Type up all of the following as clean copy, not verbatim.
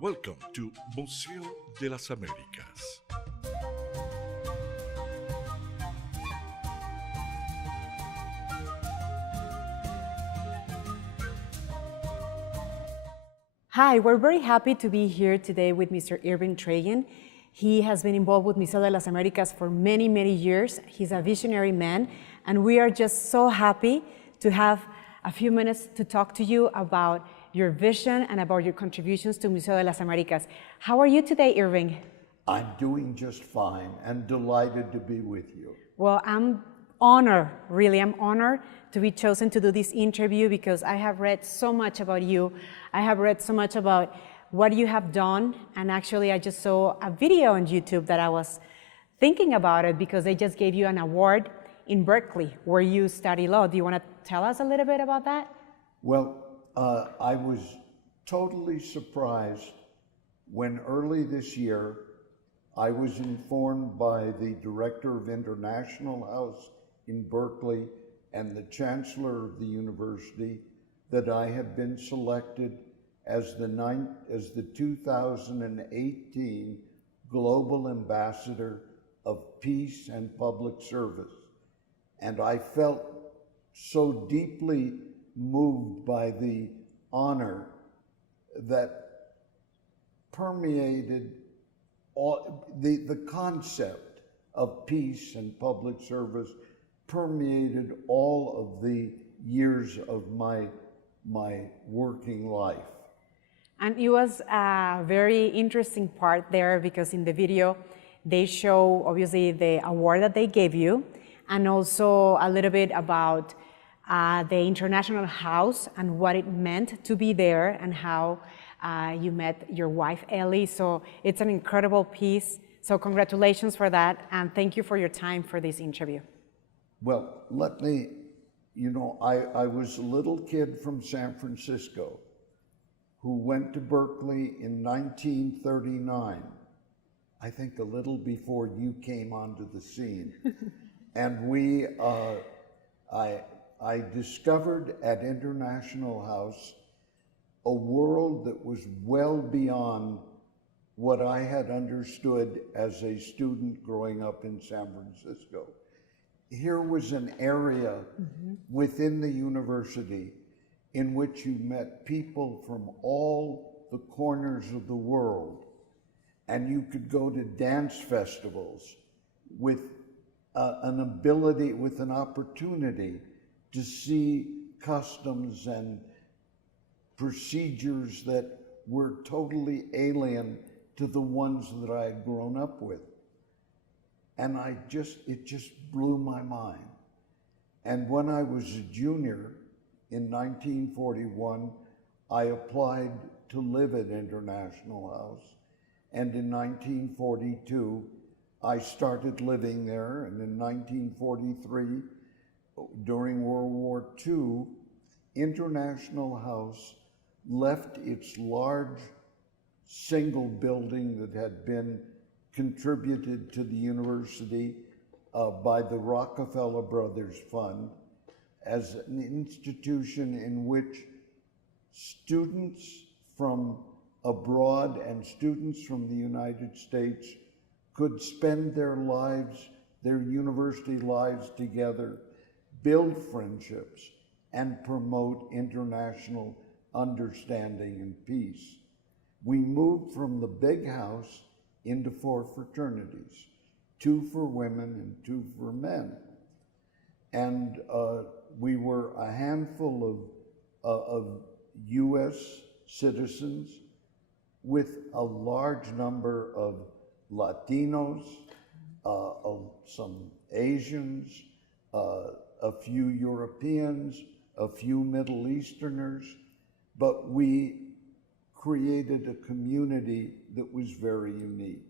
Welcome to Museo de las Américas. Hi, we're very happy to be here today with Mr. Irving Tragen. He has been involved with Museo de las Américas for many, many years. He's a visionary man, and we are just so happy to have a few minutes to talk to you about your vision and about your contributions to Museo de las Américas. How are you today, Irving? I'm doing just fine and delighted to be with you. Well, I'm honored to be chosen to do this interview because I have read so much about you. I have read so much about what you have done, and actually I just saw a video on YouTube that I was thinking about it because they just gave you an award in Berkeley where you study law. Do you want to tell us a little bit about that? Well, I was totally surprised when early this year I was informed by the director of International House in Berkeley and the chancellor of the university that I had been selected as the 2018 Global Ambassador of Peace and Public Service. And I felt so deeply moved by the honor that permeated all the concept of peace and public service permeated all of the years of my working life. And it was a very interesting part there because in the video they show obviously the award that they gave you and also a little bit about the International House and what it meant to be there and how you met your wife Ellie. So it's an incredible piece. So congratulations for that, and thank you for your time for this interview. Well, let me, I was a little kid from San Francisco who went to Berkeley in 1939, I think a little before you came onto the scene. And I discovered at International House a world that was well beyond what I had understood as a student growing up in San Francisco. Here was an area within the university in which you met people from all the corners of the world, and you could go to dance festivals with an opportunity to see customs and procedures that were totally alien to the ones that I had grown up with. And it just blew my mind. And when I was a junior in 1941, I applied to live at International House. And in 1942, I started living there. And in 1943, during World War II, International House left its large single building that had been contributed to the university by the Rockefeller Brothers Fund as an institution in which students from abroad and students from the United States could spend their lives, their university lives together, build friendships, and promote international understanding and peace. We moved from the big house into 4 fraternities, 2 for women and 2 for men. And we were a handful of US citizens with a large number of Latinos, some Asians, a few Europeans, a few Middle Easterners, but we created a community that was very unique.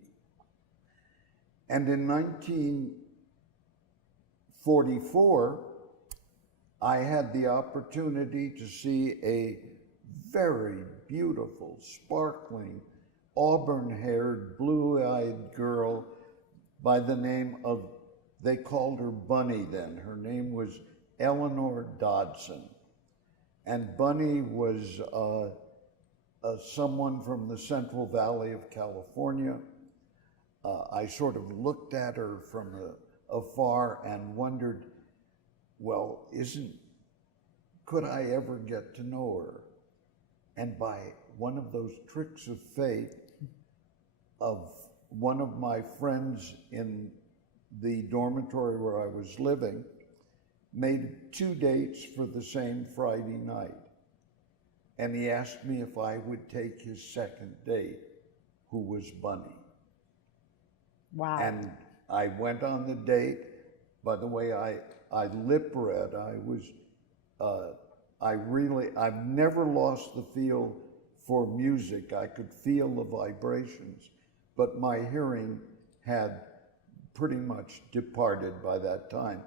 And in 1944, I had the opportunity to see a very beautiful, sparkling, auburn-haired, blue-eyed girl by the name of, they called her Bunny then. Her name was Eleanor Dodson. And Bunny was someone from the Central Valley of California. I sort of looked at her from afar and wondered, well, could I ever get to know her? And by one of those tricks of fate, of one of my friends in the dormitory where I was living made 2 dates for the same Friday night. And he asked me if I would take his second date, who was Bunny. Wow. And I went on the date. By the way, I lip read. I've never lost the feel for music. I could feel the vibrations, but my hearing had pretty much departed by that time.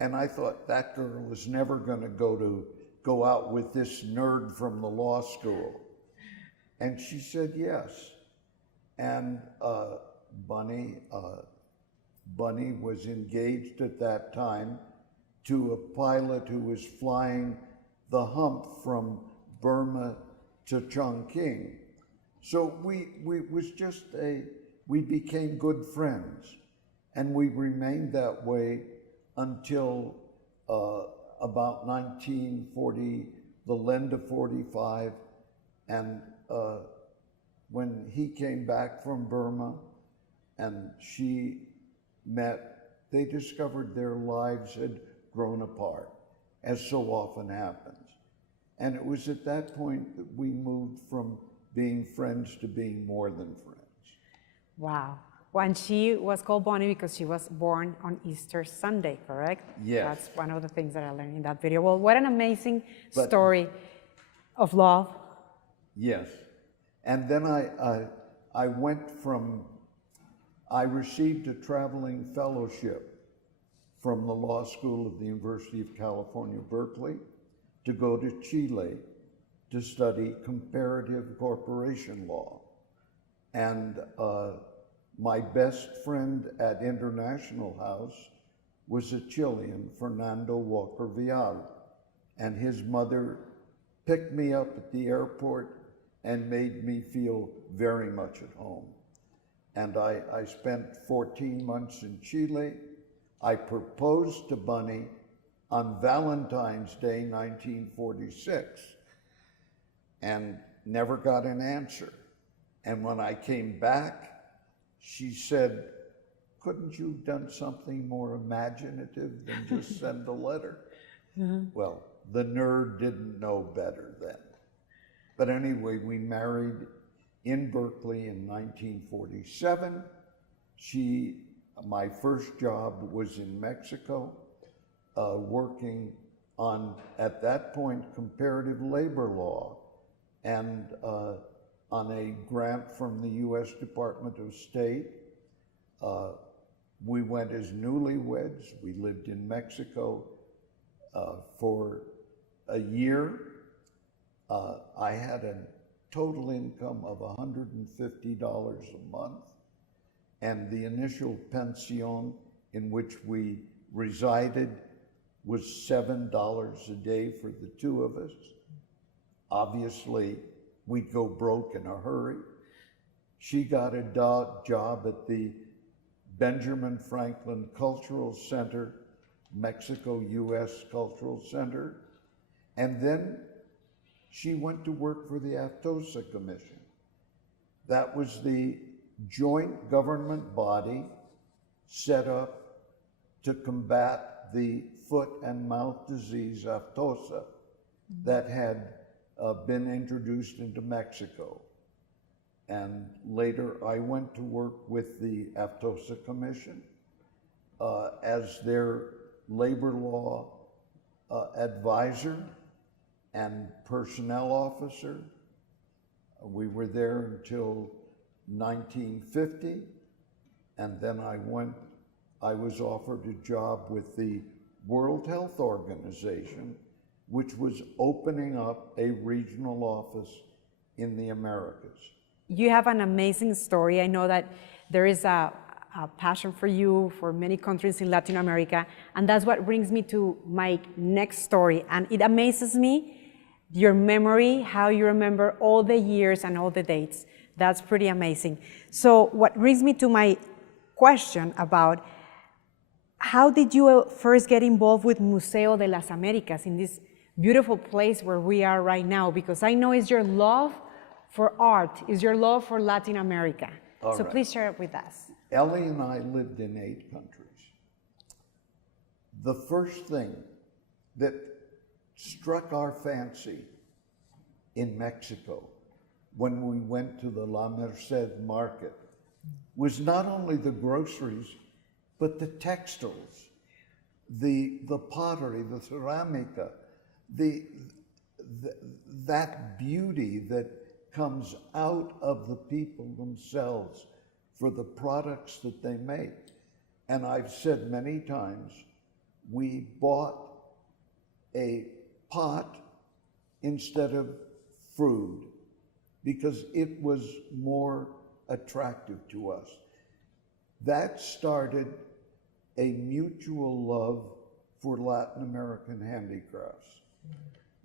And I thought that girl was never going to go out with this nerd from the law school. And she said yes. And Bunny was engaged at that time to a pilot who was flying the hump from Burma to Chongqing. So we became good friends, and we remained that way until about 1940, the end of 45, and when he came back from Burma and she they discovered their lives had grown apart, as so often happens. And it was at that point that we moved from being friends to being more than friends. Wow. Well, and she was called Bonnie because she was born on Easter Sunday, correct? Yes. That's one of the things that I learned in that video. Well, what an amazing story of love. Yes. And then I received a traveling fellowship from the law school of the University of California, Berkeley, to go to Chile to study comparative corporation law. And my best friend at International House was a Chilean, Fernando Walker Vial, and his mother picked me up at the airport and made me feel very much at home. And I spent 14 months in Chile. I proposed to Bunny on Valentine's Day, 1946, and never got an answer. And when I came back, she said, couldn't you have done something more imaginative than just send a letter? Mm-hmm. Well, the nerd didn't know better then. But anyway, we married in Berkeley in 1947. My first job was in Mexico, working on, at that point, comparative labor law, and on a grant from the U.S. Department of State. We went as newlyweds. We lived in Mexico for a year. I had a total income of $150 a month, and the initial pension in which we resided was $7 a day for the two of us. Obviously, we'd go broke in a hurry. She got a job at the Benjamin Franklin Cultural Center, Mexico-U.S. Cultural Center, and then she went to work for the AFTOSA Commission. That was the joint government body set up to combat the foot and mouth disease aftosa that had been introduced into Mexico. And later I went to work with the AFTOSA Commission as their labor law advisor and personnel officer. We were there until 1950, and then I was offered a job with the World Health Organization, which was opening up a regional office in the Americas. You have an amazing story. I know that there is a passion for you for many countries in Latin America, and that's what brings me to my next story. And it amazes me your memory, how you remember all the years and all the dates. That's pretty amazing. So what brings me to my question about how did you first get involved with Museo de las Américas in this beautiful place where we are right now? Because I know it's your love for art, it's your love for Latin America. So please share it with us. Ellie and I lived in 8 countries. The first thing that struck our fancy in Mexico when we went to the La Merced market was not only the groceries, but the textiles, the pottery, the ceramica, that beauty that comes out of the people themselves for the products that they make. And I've said many times, we bought a pot instead of food because it was more attractive to us. That started a mutual love for Latin American handicrafts.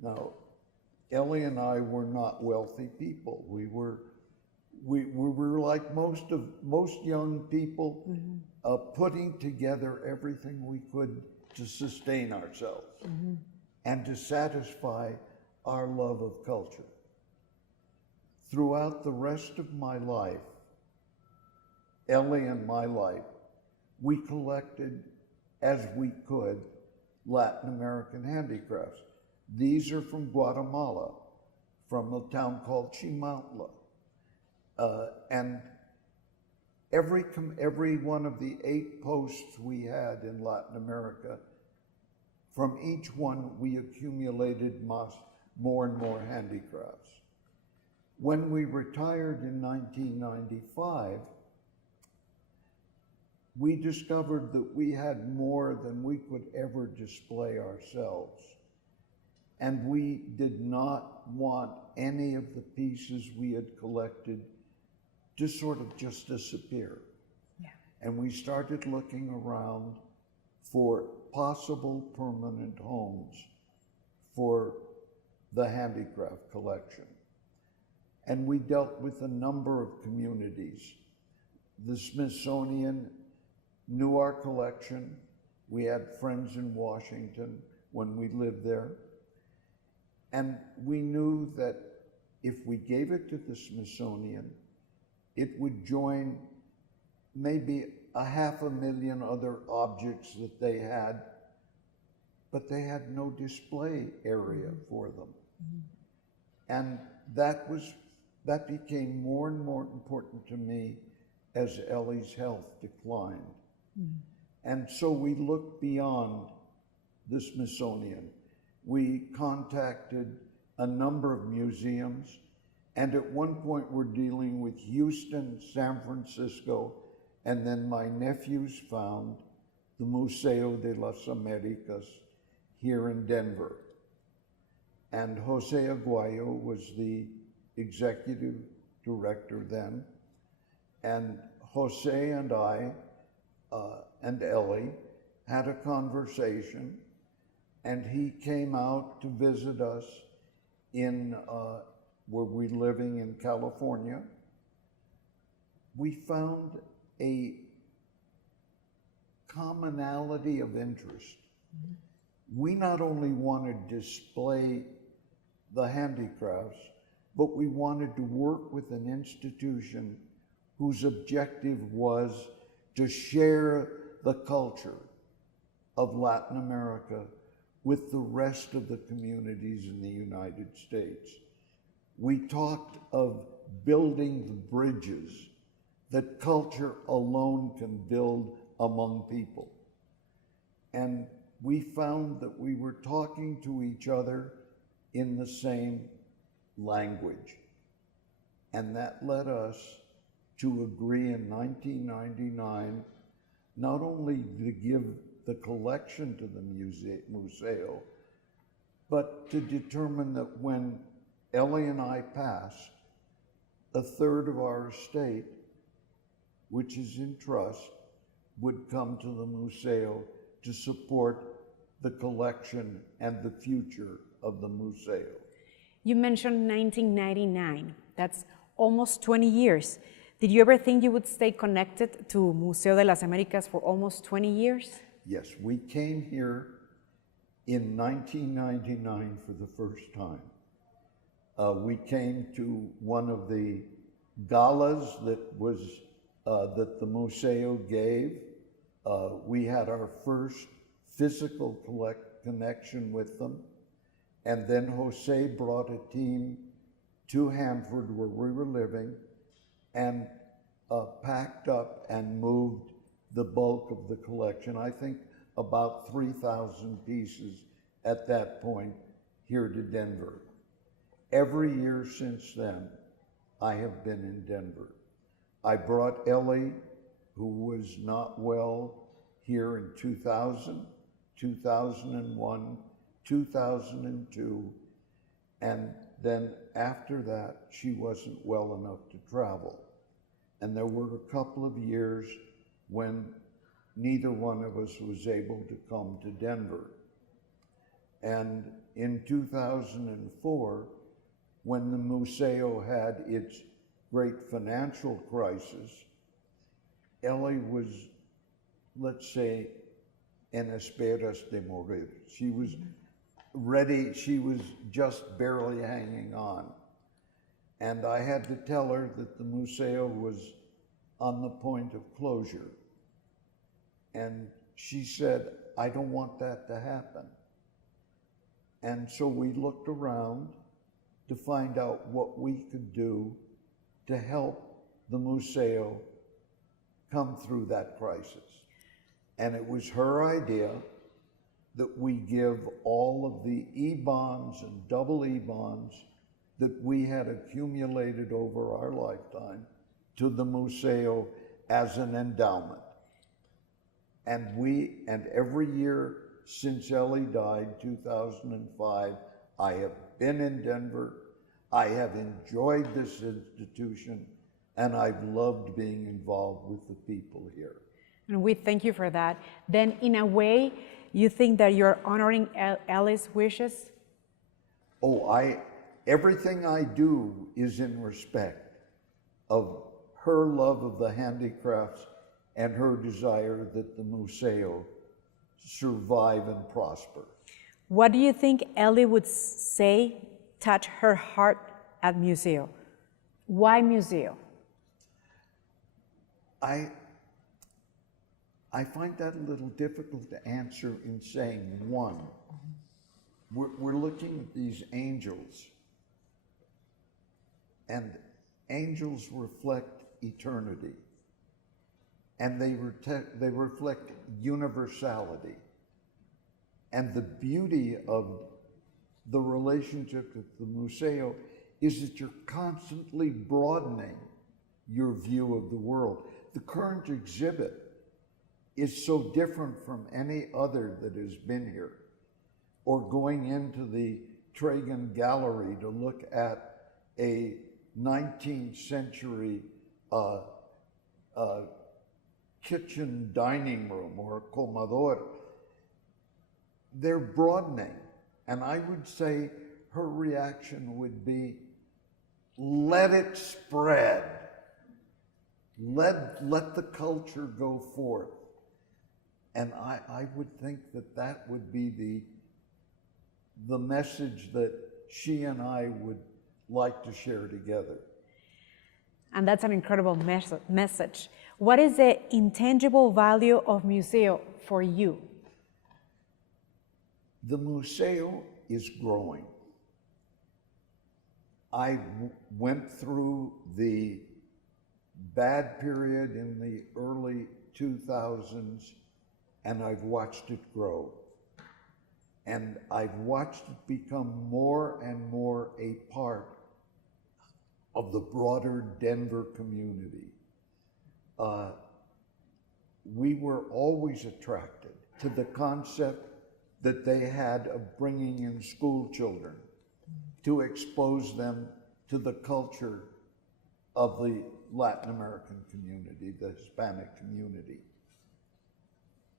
Now, Ellie and I were not wealthy people. We were like most young people, putting together everything we could to sustain ourselves and to satisfy our love of culture. Throughout the rest of my life, Ellie and my life, we collected as we could Latin American handicrafts. These are from Guatemala, from a town called Chimautla. And every one of the 8 posts we had in Latin America, from each one we accumulated more and more handicrafts. When we retired in 1995, we discovered that we had more than we could ever display ourselves. And we did not want any of the pieces we had collected to sort of just disappear. Yeah. And we started looking around for possible permanent homes for the handicraft collection. And we dealt with a number of communities. The Smithsonian knew our collection. We had friends in Washington when we lived there. And we knew that if we gave it to the Smithsonian, it would join maybe 500,000 other objects that they had, but they had no display area for them. And that became more and more important to me as Ellie's health declined. And so we looked beyond the Smithsonian. We contacted a number of museums, and at one point we're dealing with Houston, San Francisco, and then my nephews found the Museo de las Américas here in Denver. And Jose Aguayo was the executive director then, and Jose and I and Ellie had a conversation, and he came out to visit us in where we're living in California. We found a commonality of interest. We not only wanted to display the handicrafts, but we wanted to work with an institution whose objective was to share the culture of Latin America with the rest of the communities in the United States. We talked of building the bridges that culture alone can build among people. And we found that we were talking to each other in the same language. And that led us to agree in 1999, not only to give the collection to the museo, but to determine that when Ellie and I passed, 1/3 of our estate, which is in trust, would come to the museo to support the collection and the future of the museo. You mentioned 1999. That's almost 20 years. Did you ever think you would stay connected to Museo de las Américas for almost 20 years? Yes, we came here in 1999 for the first time. We came to one of the galas that the Museo gave. We had our first physical connection with them. And then Jose brought a team to Hanford where we were living and packed up and moved the bulk of the collection, I think about 3,000 pieces at that point, here to Denver. Every year since then, I have been in Denver. I brought Ellie, who was not well, here in 2000, 2001, 2002, and then after that, she wasn't well enough to travel. And there were a couple of years when neither one of us was able to come to Denver. And in 2004, when the Museo had its great financial crisis, Ellie was, let's say, en esperas de morir. She was ready, she was just barely hanging on. And I had to tell her that the Museo was on the point of closure. And she said, I don't want that to happen. And so we looked around to find out what we could do to help the Museo come through that crisis. And it was her idea that we give all of the E-bonds and double E-bonds that we had accumulated over our lifetime to the Museo as an endowment. And every year since Ellie died, 2005, I have been in Denver. I have enjoyed this institution, and I've loved being involved with the people here. And we thank you for that. Then, in a way, you think that you're honoring Ellie's wishes? Oh, everything I do is in respect of her love of the handicrafts and her desire that the Museo survive and prosper. What do you think Ellie would say touch her heart at Museo? Why Museo? I find that a little difficult to answer in saying one. We're looking at these angels, and angels reflect eternity, and they reflect universality. And the beauty of the relationship with the Museo is that you're constantly broadening your view of the world. The current exhibit is so different from any other that has been here. Or going into the Tragen gallery to look at a 19th century kitchen dining room or a comedor. They're broadening. And I would say her reaction would be, let it spread. Let the culture go forth. And I would think that would be the message that she and I would like to share together. And that's an incredible message. What is the intangible value of Museo for you? The Museo is growing. I went through the bad period in the early 2000s, and I've watched it grow. And I've watched it become more and more a part of the broader Denver community. We were always attracted to the concept that they had of bringing in school children to expose them to the culture of the Latin American community, the Hispanic community.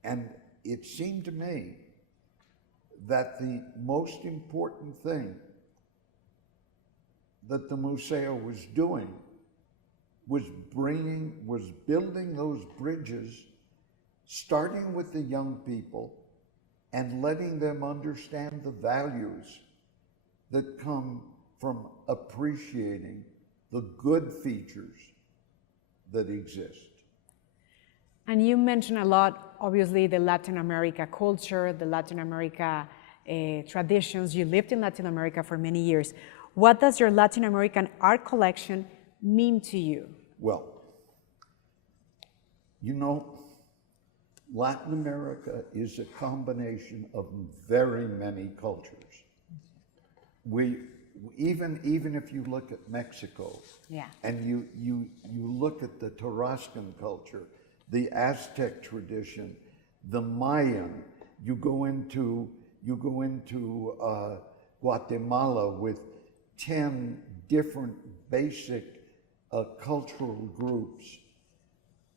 And it seemed to me that the most important thing that the Museo was doing was building those bridges, starting with the young people and letting them understand the values that come from appreciating the good features that exist. And you mentioned a lot, obviously, the Latin America culture, the Latin America traditions. You lived in Latin America for many years. What does your Latin American art collection mean to you? Well, you know, Latin America is a combination of very many cultures. Even if you look at Mexico, yeah, and you look at the Tarascan culture, the Aztec tradition, the Mayan, you go into Guatemala with 10 different basic cultural groups.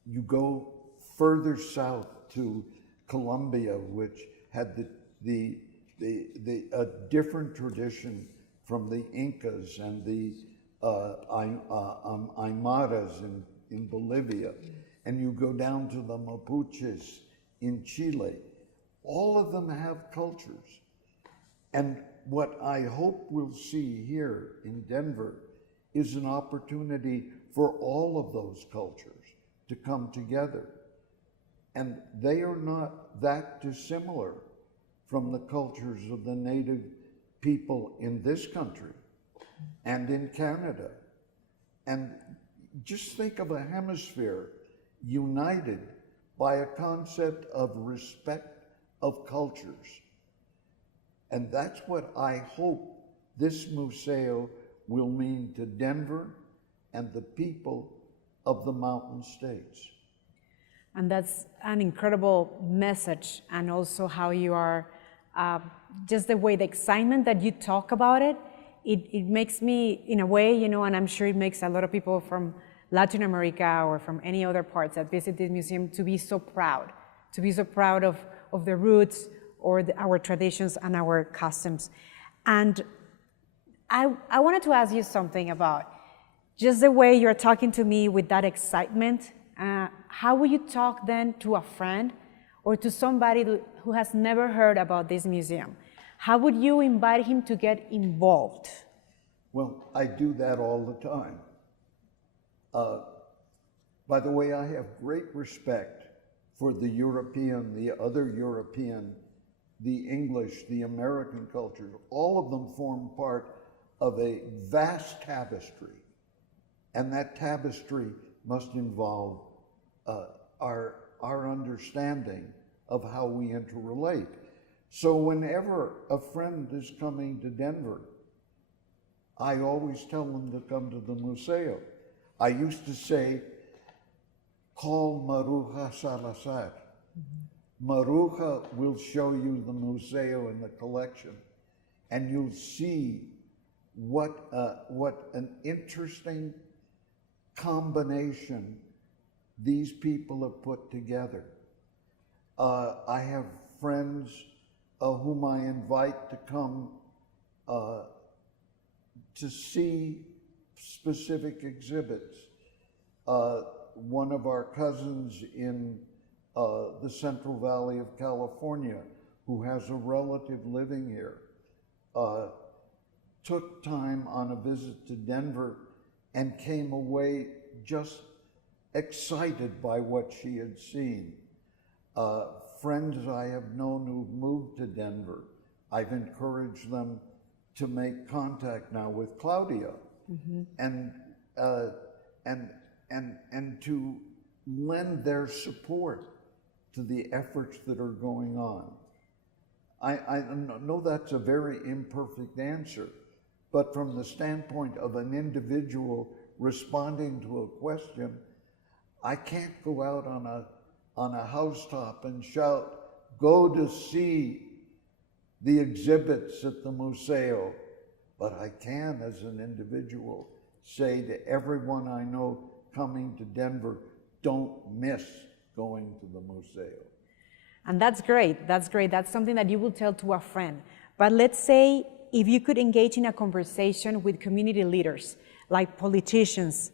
You go further south to Colombia, which had a different tradition from the Incas and the Aymaras in Bolivia, and you go down to the Mapuches in Chile. All of them have cultures. And what I hope we'll see here in Denver is an opportunity for all of those cultures to come together. And they are not that dissimilar from the cultures of the native people in this country and in Canada. And just think of a hemisphere united by a concept of respect of cultures. And that's what I hope this museo will mean to Denver and the people of the Mountain States. And that's an incredible message, and also how you are, just the way, the excitement that you talk about it, it makes me, in a way, you know, and I'm sure it makes a lot of people from Latin America or from any other parts that visit this museum to be so proud of the roots or our traditions and our customs. And I wanted to ask you something about just the way you're talking to me with that excitement. How would you talk then to a friend or to somebody who has never heard about this museum? How would you invite him to get involved? Well, I do that all the time. By the way, I have great respect for the European, the other European, the English, the American cultures. All of them form part of a vast tapestry. And that tapestry must involve our understanding of how we interrelate. So whenever a friend is coming to Denver, I always tell them to come to the museo. I used to say, call Maruja Salazar. Maruja will show you the museo and the collection, and you'll see what an interesting combination these people have put together. I have friends whom I invite to come to see specific exhibits. One of our cousins in the Central Valley of California, who has a relative living here, took time on a visit to Denver and came away just excited by what she had seen. Friends I have known who've moved to Denver, I've encouraged them to make contact now with Claudia, and to lend their support to the efforts that are going on. I know that's a very imperfect answer, but from the standpoint of an individual responding to a question, I can't go out on a housetop and shout, go to see the exhibits at the museo, but I can, as an individual, say to everyone I know coming to Denver, don't miss going to the museo. And that's great, that's great. That's something that you will tell to a friend. But let's say if you could engage in a conversation with community leaders, like politicians,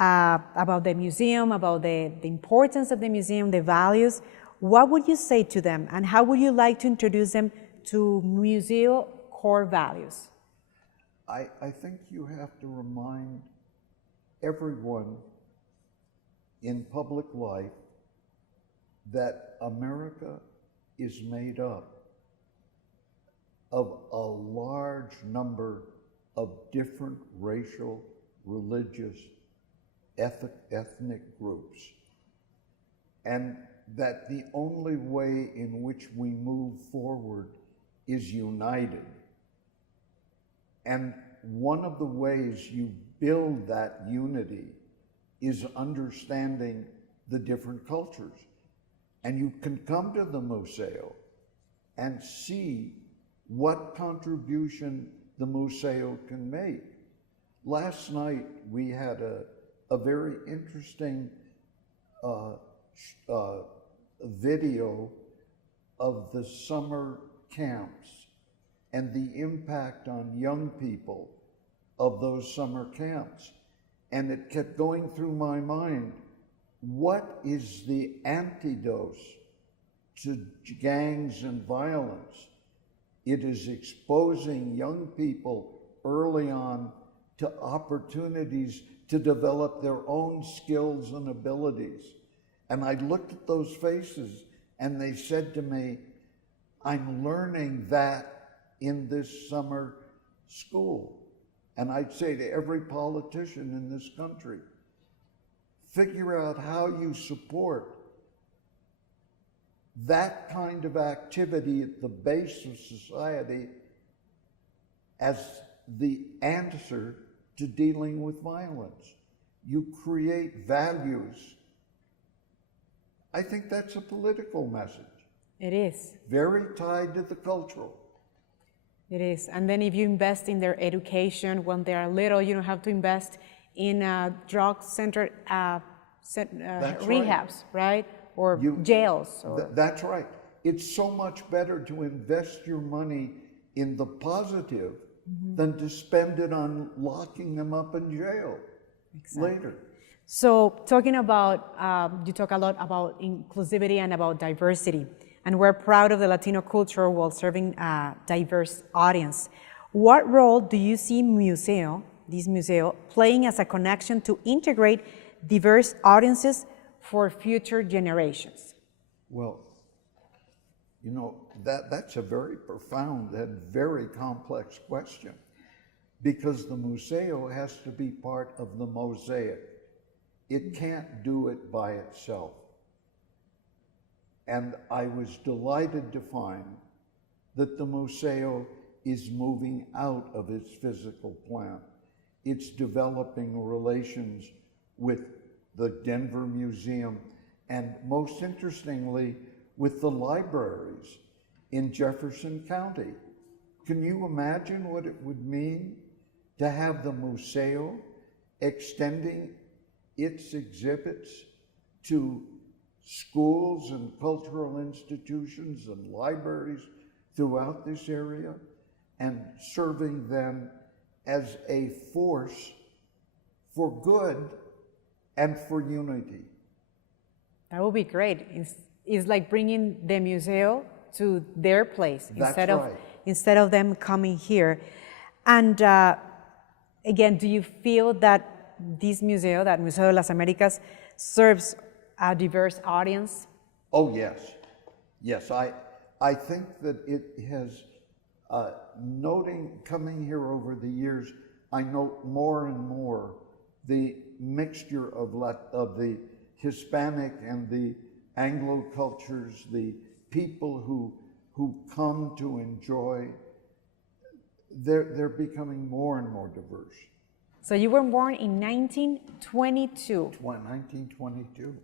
about the museum, about the importance of the museum, the values, what would you say to them, and how would you like to introduce them to museum core values? I think you have to remind everyone in public life that America is made up of a large number of different racial, religious, ethnic groups, and that the only way in which we move forward is united. And one of the ways you build that unity is understanding the different cultures. And you can come to the Museo and see what contribution the Museo can make. Last night we had a very interesting video of the summer camps and the impact on young people of those summer camps. And it kept going through my mind, what is the antidote to gangs and violence? It is exposing young people early on to opportunities to develop their own skills and abilities. And I looked at those faces and they said to me, I'm learning that in this summer school. And I'd say to every politician in this country, figure out how you support that kind of activity at the base of society as the answer to dealing with violence. You create values. I think that's a political message. It is. Very tied to the cultural. It is. And then if you invest in their education when they are little, you don't have to invest in drug-centered rehabs, right? Or jails. Or... That's right. It's so much better to invest your money in the positive than to spend it on locking them up in jail later. So talking about, you talk a lot about inclusivity and about diversity. And we're proud of the Latino culture while serving a diverse audience. What role do you see this museo, playing as a connection to integrate diverse audiences for future generations? Well, you know, that's a very profound and very complex question, because the museo has to be part of the mosaic. It can't do it by itself. And I was delighted to find that the Museo is moving out of its physical plant. It's developing relations with the Denver Museum, and most interestingly, with the libraries in Jefferson County. Can you imagine what it would mean to have the Museo extending its exhibits to schools and cultural institutions and libraries throughout this area, and serving them as a force for good and for unity? That would be great. It's like bringing the museo to their place instead of them coming here. And again, do you feel that this museo, that Museo de las Americas, serves a diverse audience? Oh, yes. Yes, I think that it has, coming here over the years, I note more and more the mixture of the Hispanic and the Anglo cultures, the people who come to enjoy, they're becoming more and more diverse. So you were born in 1922. 1922.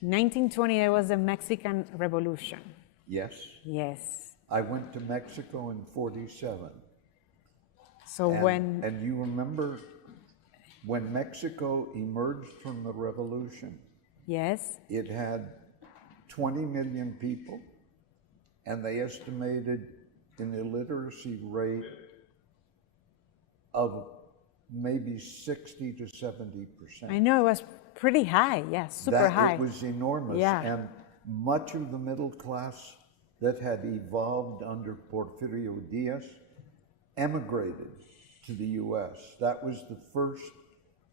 1920, there was the Mexican Revolution. Yes. Yes. I went to Mexico in 47. So And you remember when Mexico emerged from the revolution? Yes. It had 20 million people, and they estimated an illiteracy rate of maybe 60 to 70%. I know, it was pretty high, yes, super high. It was enormous. Yeah. And much of the middle class that had evolved under Porfirio Diaz emigrated to the U.S. That was the first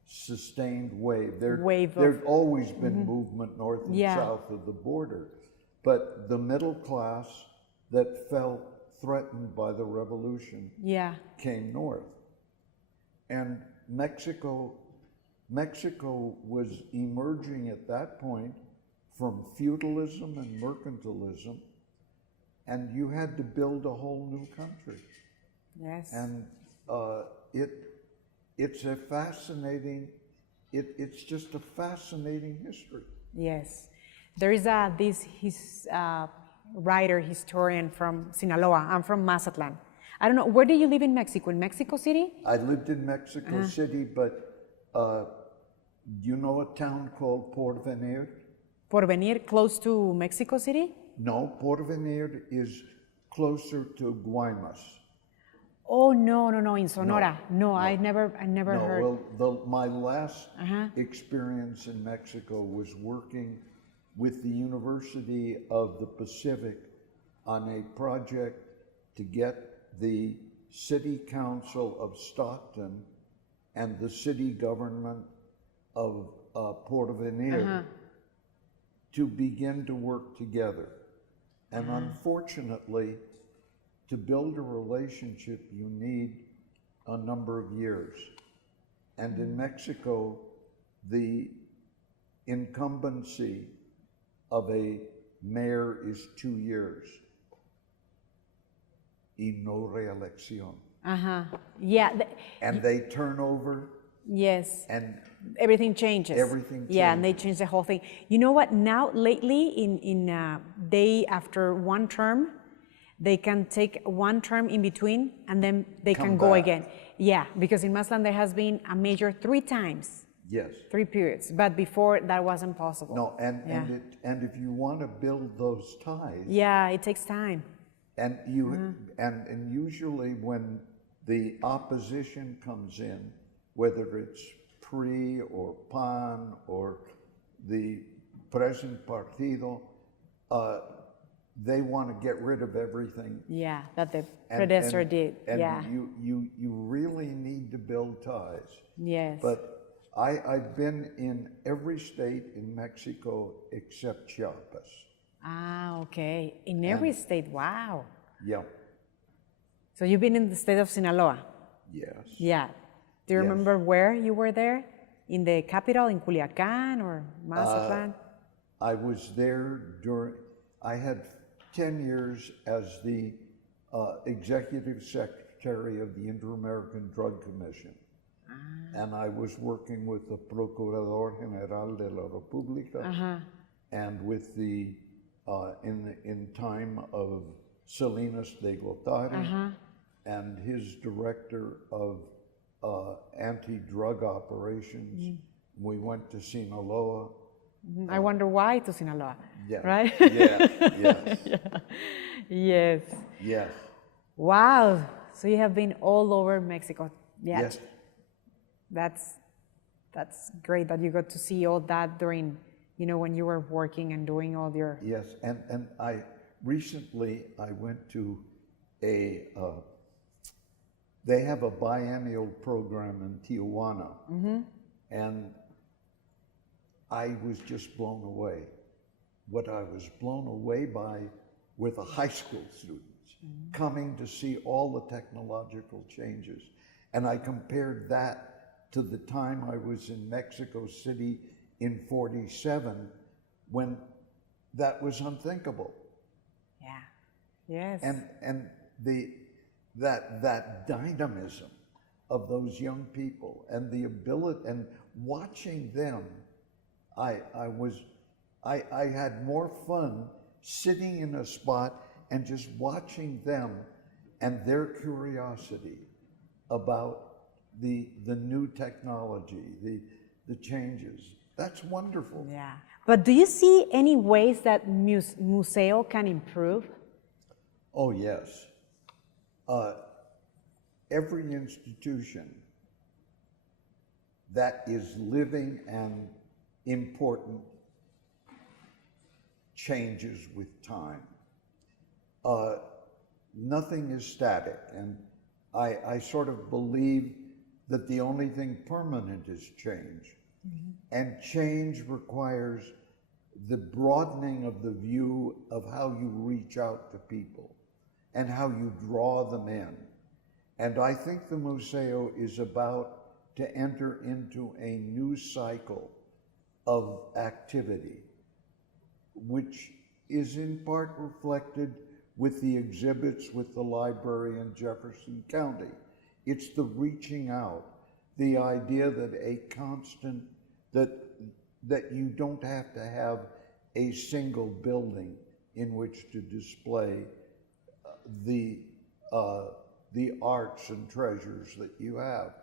sustained wave. There'd always been movement north and south of the border, but the middle class that felt threatened by the revolution came north. And Mexico was emerging at that point from feudalism and mercantilism, and you had to build a whole new country. Yes. And it's a fascinating, it's just a fascinating history. Yes. There is this writer, historian from Sinaloa. I'm from Mazatlan. I don't know, where do you live in Mexico? In Mexico City? I lived in Mexico City, but you know a town called Porvenir? Porvenir, close to Mexico City? No, Porvenir is closer to Guaymas. Oh, no, in Sonora. No, I never heard. Well, my last experience in Mexico was working with the University of the Pacific on a project to get the City Council of Stockton and the city government of Porvenir to begin to work together. And unfortunately, to build a relationship, you need a number of years. And in Mexico, the incumbency of a mayor is 2 years. Y no reelección. Yeah. And they turn over. Yes. And everything changes. Everything changes. Yeah, and they change the whole thing. You know what? Now, lately, they after one term, they can take one term in between, and then they can go again. Yeah, because in Mazatlan there has been a major 3 times. Yes. 3 periods, but before that wasn't possible. No, and if you want to build those ties. Yeah, it takes time. And and usually when the opposition comes in, whether it's PRI or PAN or the present partido, they want to get rid of everything. Yeah, that the predecessor did. And yeah. you really need to build ties. Yes. But I've been in every state in Mexico except Chiapas. Ah, okay. In every state, wow. Yeah. So you've been in the state of Sinaloa? Yes. Yeah. Do you remember where you were there? In the capital, in Culiacan or Mazatlan? I was there I had 10 years as the executive secretary of the Inter-American Drug Commission. And I was working with the Procurador General de la República and with the, in time of Salinas de Gortari and his director of anti-drug operations. We went to Sinaloa. I wonder why to Sinaloa, right? Yeah, yes. Yes. Yes. Wow. So you have been all over Mexico. Yeah. Yes. That's great that you got to see all that during, when you were working and doing all your... Yes, and recently I went to they have a biennial program in Tijuana, and I was just blown away. What I was blown away by were the high school students coming to see all the technological changes. And I compared that to the time I was in Mexico City in '47, when that was unthinkable. Yeah. Yes. And that dynamism of those young people and the ability and watching them, I had more fun sitting in a spot and just watching them and their curiosity about the new technology, the changes. That's wonderful. Yeah. But do you see any ways that Museo can improve? Oh, yes. Uh, every institution that is living and important changes with time. Nothing is static, and I sort of believe that the only thing permanent is change. Mm-hmm. And change requires the broadening of the view of how you reach out to people and how you draw them in. And I think the Museo is about to enter into a new cycle of activity, which is in part reflected with the exhibits with the library in Jefferson County. It's the reaching out, the idea that a constant, that you don't have to have a single building in which to display the arts and treasures that you have.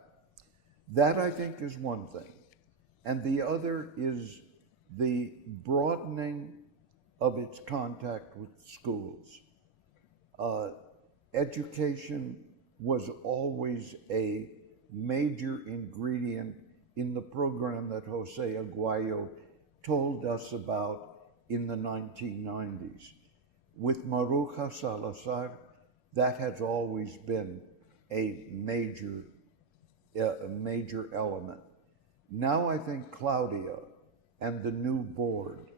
That, I think, is one thing. And the other is the broadening of its contact with schools. Education was always a major ingredient in the program that Jose Aguayo told us about in the 1990s. With Maruja Salazar, that has always been a major element. Now I think Claudia and the new board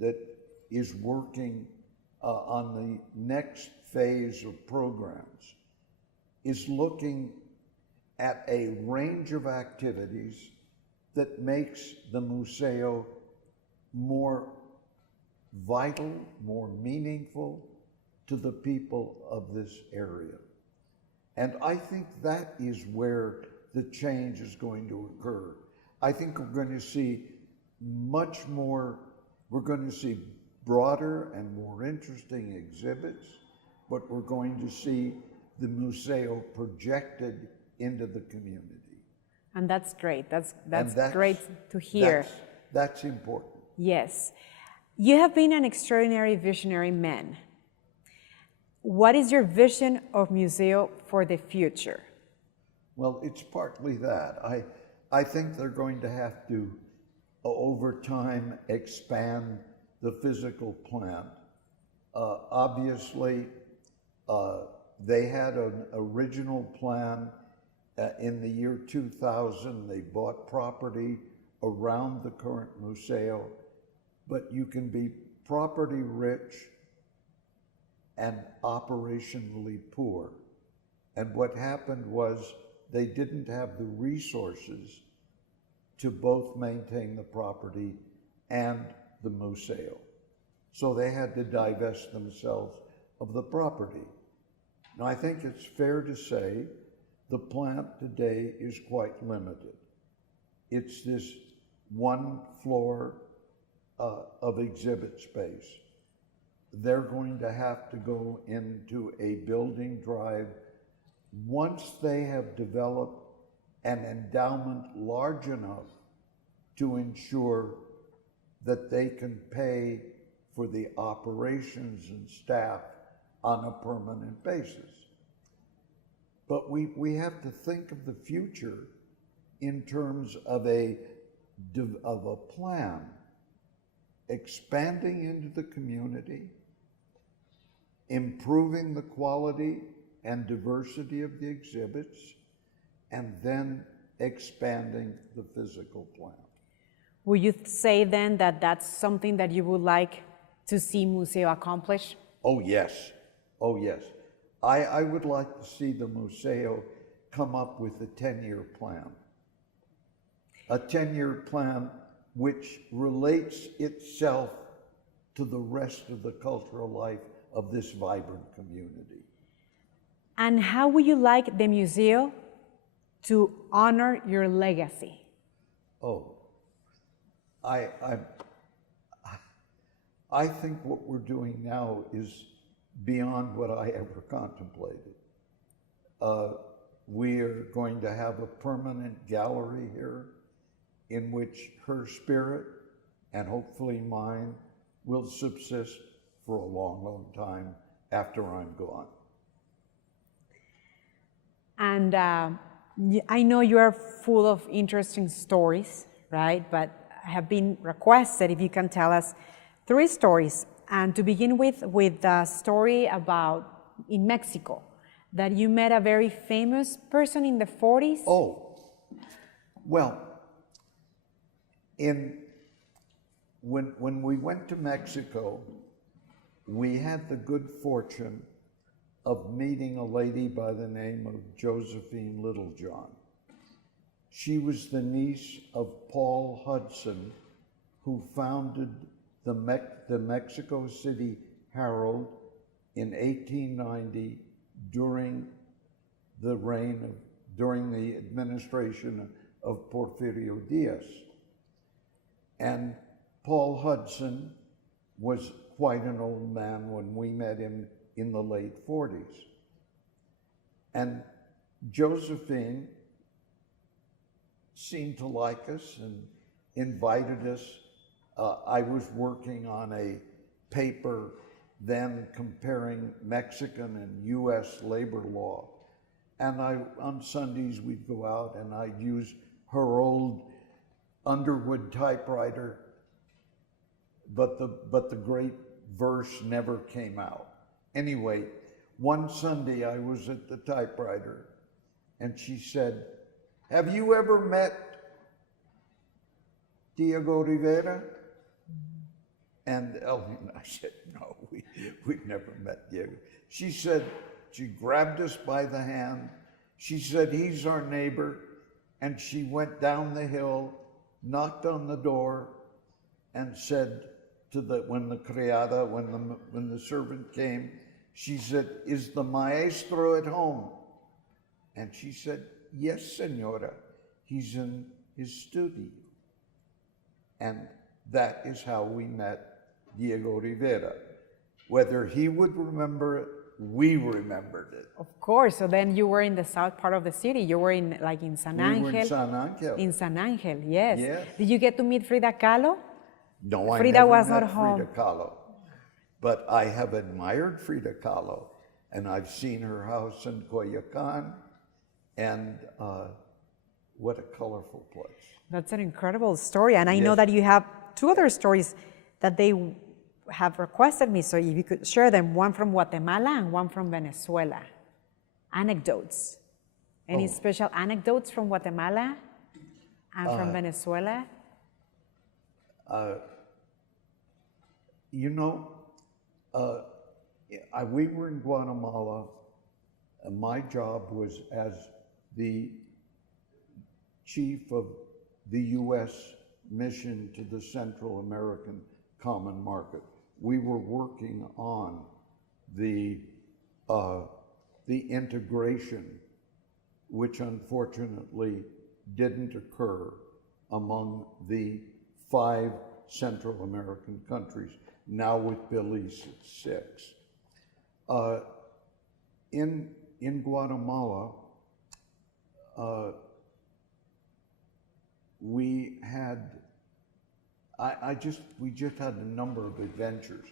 that is working on the next phase of programs is looking at a range of activities that makes the Museo more vital, more meaningful to the people of this area. And I think that is where the change is going to occur. I think we're going to see much more, we're going to see broader and more interesting exhibits, but we're going to see the Museo projected into the community. And that's great. That's great to hear. That's important. Yes. You have been an extraordinary visionary man. What is your vision of Museo for the future? Well, it's partly that. I think they're going to have to, over time, expand the physical plant. Obviously, they had an original plan in the year 2000. They bought property around the current Museo, but you can be property rich and operationally poor. And what happened was they didn't have the resources to both maintain the property and the Museo. So they had to divest themselves of the property. Now, I think it's fair to say the plant today is quite limited. It's this one floor of exhibit space. They're going to have to go into a building drive once they have developed an endowment large enough to ensure that they can pay for the operations and staff on a permanent basis. But we have to think of the future in terms of a plan, expanding into the community, improving the quality and diversity of the exhibits, and then expanding the physical plant. Would you say then that that's something that you would like to see Museo accomplish? Oh, yes. Oh, yes. I would like to see the Museo come up with a 10-year plan. A 10-year plan which relates itself to the rest of the cultural life of this vibrant community. And how would you like the Museo to honor your legacy? Oh, I think what we're doing now is beyond what I ever contemplated. We are going to have a permanent gallery here in which her spirit, and hopefully mine, will subsist for a long, long time after I'm gone. And I know you are full of interesting stories, right? But I have been requested if you can tell us 3 stories. And to begin with the story about in Mexico, that you met a very famous person in the 40s. Oh, well, when we went to Mexico, we had the good fortune of meeting a lady by the name of Josephine Littlejohn. She was the niece of Paul Hudson, who founded the Mexico City Herald in 1890 during the administration of Porfirio Diaz. And Paul Hudson was quite an old man when we met him in the late 40s. And Josephine seemed to like us and invited us. I was working on a paper then comparing Mexican and US labor law. And on Sundays we'd go out and I'd use her old Underwood typewriter, but the great verse never came out. Anyway, one Sunday I was at the typewriter and she said, "Have you ever met Diego Rivera?" And I said, "No, we've never met Diego." She said, she grabbed us by the hand. She said, "He's our neighbor." And she went down the hill, knocked on the door, and said to when the servant came, she said, "Is the maestro at home?" And she said, "Yes, señora, he's in his studio." And that is how we met Diego Rivera. Whether he would remember it, we remembered it. Of course. So then you were in the south part of the city. You were in San Angel. We were in San Angel. In San Angel, yes. Yes. Did you get to meet Frida Kahlo? No, I Frida never was met not home. Frida Kahlo. But I have admired Frida Kahlo, and I've seen her house in Coyoacan, and what a colorful place. That's an incredible story. And I know Yes. that you have 2 other stories that they have requested me. So if you could share them, one from Guatemala and one from Venezuela. Anecdotes. Any special anecdotes from Guatemala and from Venezuela? You know, we were in Guatemala, and my job was as the chief of the U.S. mission to the Central American Common Market. We were working on the integration, which unfortunately didn't occur among the 5 Central American countries. Now with Belize, it's 6. In Guatemala, we just had a number of adventures,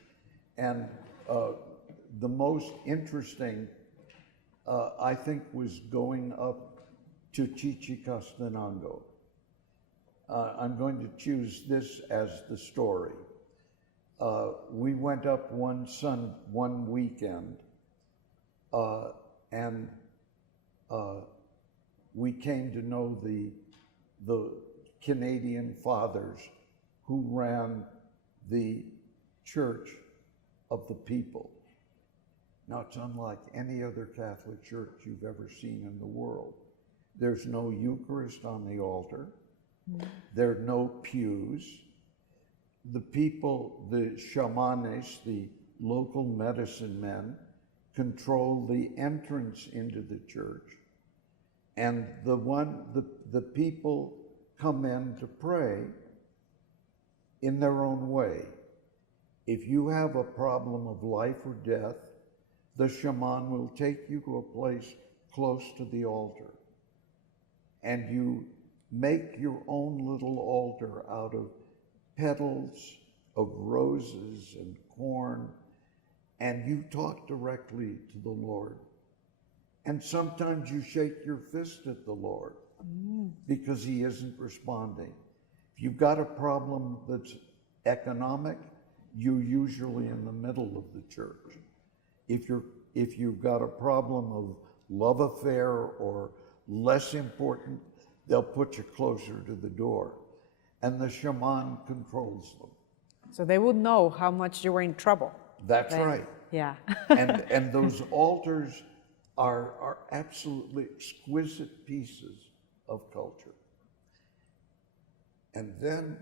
and the most interesting, I think, was going up to Chichicastenango. I'm going to choose this as the story. We went up one weekend, and we came to know the Canadian fathers who ran the Church of the People. Now, it's unlike any other Catholic church you've ever seen in the world. There's no Eucharist on the altar. There are no pews. The people, the shamanes, the local medicine men, control the entrance into the church. And the people come in to pray in their own way. If you have a problem of life or death, the shaman will take you to a place close to the altar, and you make your own little altar out of petals of roses and corn, and you talk directly to the Lord. And sometimes you shake your fist at the Lord because he isn't responding. If you've got a problem that's economic, you're usually in the middle of the church. If you've got a problem of love affair or less important, they'll put you closer to the door. And the shaman controls them. So they would know how much you were in trouble. That's right. Yeah. And those altars are absolutely exquisite pieces of culture. And then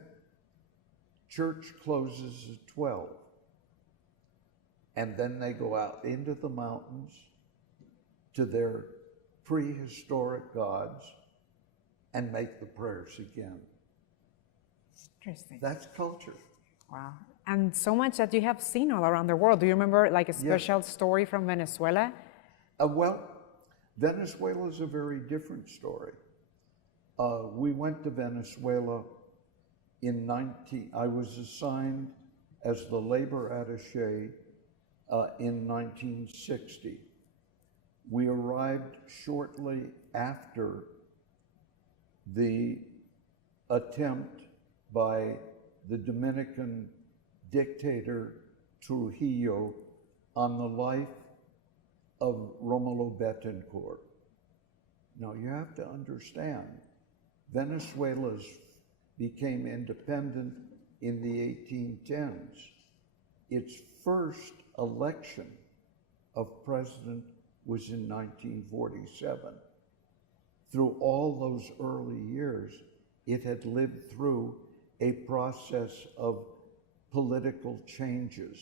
church closes at 12. And then they go out into the mountains to their prehistoric gods and make the prayers again. Interesting. That's culture. Wow. And so much that you have seen all around the world. Do you remember like a special Yes. story from Venezuela? Well, Venezuela is a very different story. We went to Venezuela I was assigned as the labor attaché in 1960. We arrived shortly after the attempt by the Dominican dictator Trujillo on the life of Romulo Betancourt. Now you have to understand, Venezuela became independent in the 1810s. Its first election of president was in 1947. Through all those early years, it had lived through a process of political changes,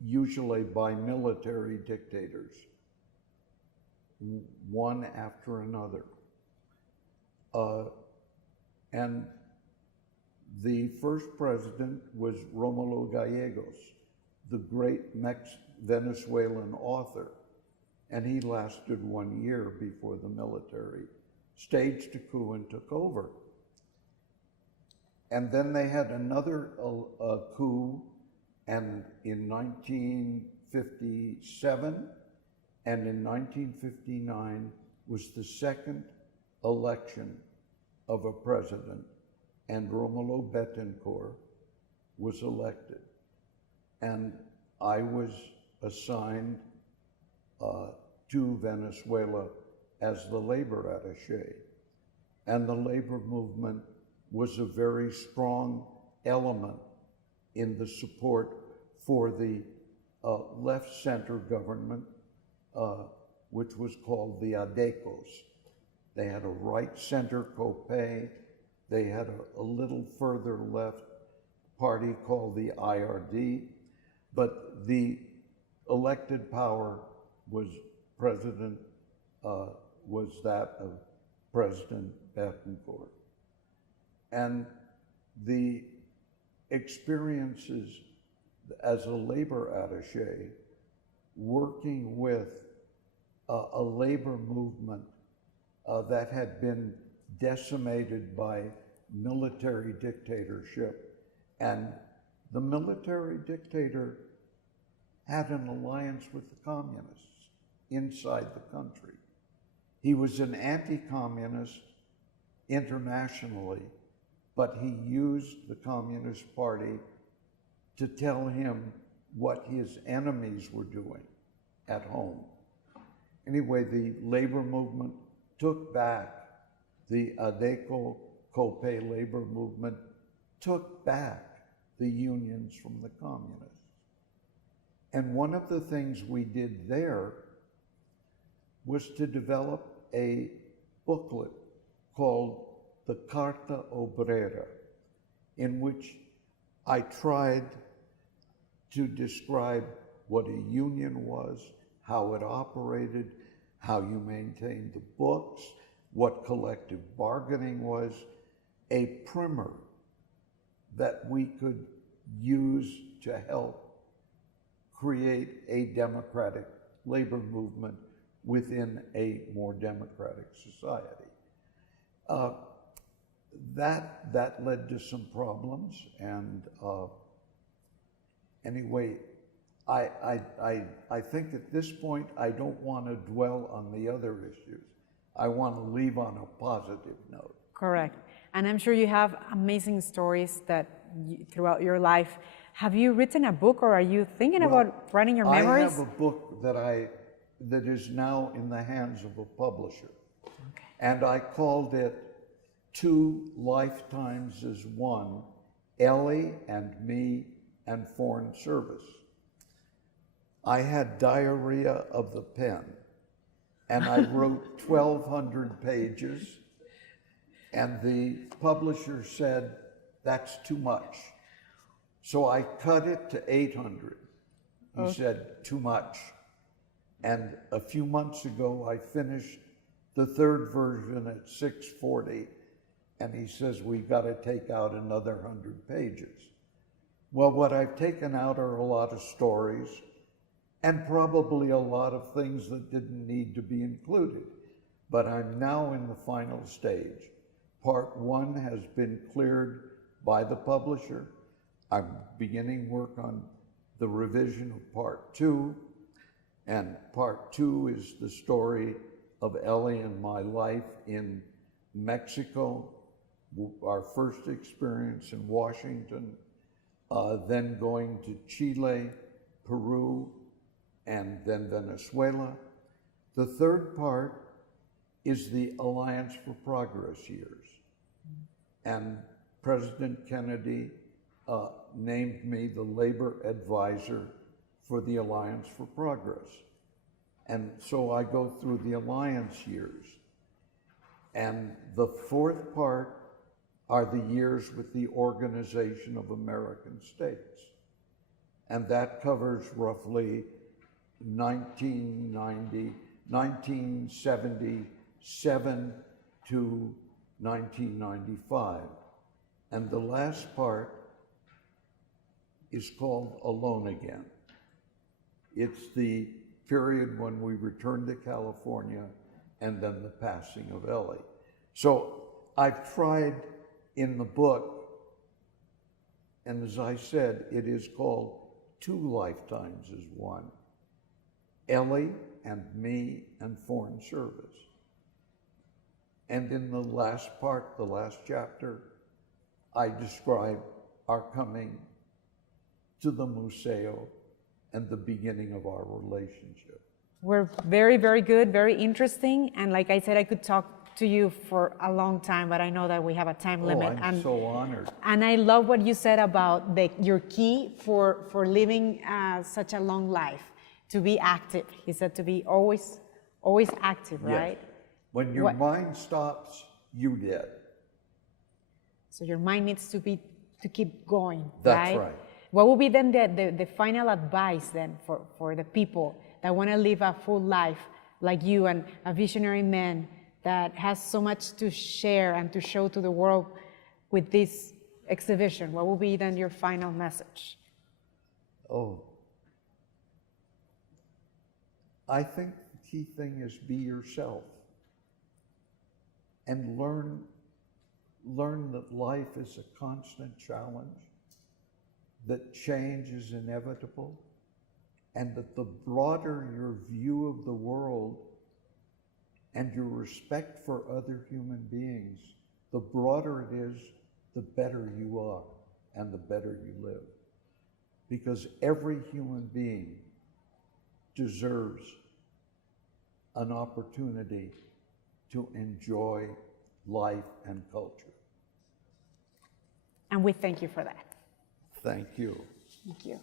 usually by military dictators, one after another. And the first president was Romulo Gallegos, the great Venezuelan author. And he lasted 1 year before the military staged a coup and took over. And then they had another coup, and in 1957 and in 1959 was the second election of a president, and Romulo Betancourt was elected. And I was assigned to Venezuela as the labor attaché. And the labor movement was a very strong element in the support for the left-center government, which was called the ADECOS. They had a right-center COPE. They had a little further left party called the IRD, but the elected power was that of President Betancourt. And the experiences as a labor attaché, working with a labor movement that had been decimated by military dictatorship, and the military dictator had an alliance with the communists inside the country. He was an anti-communist internationally, but he used the Communist Party to tell him what his enemies were doing at home. Anyway, the labor movement took back the ADECO COPE labor movement, took back the unions from the communists. And one of the things we did there was to develop a booklet called the Carta Obrera, in which I tried to describe what a union was, how it operated, how you maintained the books, what collective bargaining was, a primer that we could use to help create a democratic labor movement within a more democratic society. That led to some problems, and anyway, I think at this point, I don't want to dwell on the other issues. I want to leave on a positive note. Correct. And I'm sure you have amazing stories that throughout your life. Have you written a book, or are you thinking about writing your memories? I have a book that is now in the hands of a publisher. Okay. And I called it Two Lifetimes as One, Ellie and Me and Foreign Service. I had diarrhea of the pen, and I wrote 1,200 pages, and the publisher said, that's too much. So I cut it to 800. He said, too much. And a few months ago, I finished the third version at 640, and he says, we got to take out another 100 pages. Well, what I've taken out are a lot of stories, and probably a lot of things that didn't need to be included. But I'm now in the final stage. Part 1 has been cleared by the publisher. I'm beginning work on the revision of Part 2, and Part 2 is the story of Ellie and my life in Mexico, our first experience in Washington, then going to Chile, Peru, and then Venezuela. The third part is the Alliance for Progress years. And President Kennedy named me the labor advisor for the Alliance for Progress. And so I go through the Alliance years. And the fourth part are the years with the Organization of American States. And that covers roughly 1977 to 1995. And the last part is called Alone Again. It's the period when we returned to California and then the passing of Ellie. So I've tried in the book, and as I said, it is called Two Lifetimes as One, Ellie and Me and Foreign Service. And in the last part, the last chapter, I describe our coming to the Museo and the beginning of our relationship. We're very, very good, very interesting. And like I said, I could talk to you for a long time, but I know that we have a time limit. I'm so honored. And I love what you said about your key for living such a long life, to be active. He said to be always active, right? Yes. When your mind stops, you're dead. So your mind needs to keep going, That's right. What would be then the final advice then for the people that want to live a full life like you, and a visionary man that has so much to share and to show to the world with this exhibition? What will be then your final message? Oh, I think the key thing is be yourself and learn that life is a constant challenge, that change is inevitable, and that the broader your view of the world and your respect for other human beings, the broader it is, the better you are and the better you live. Because every human being deserves an opportunity to enjoy life and culture. And we thank you for that. Thank you. Thank you.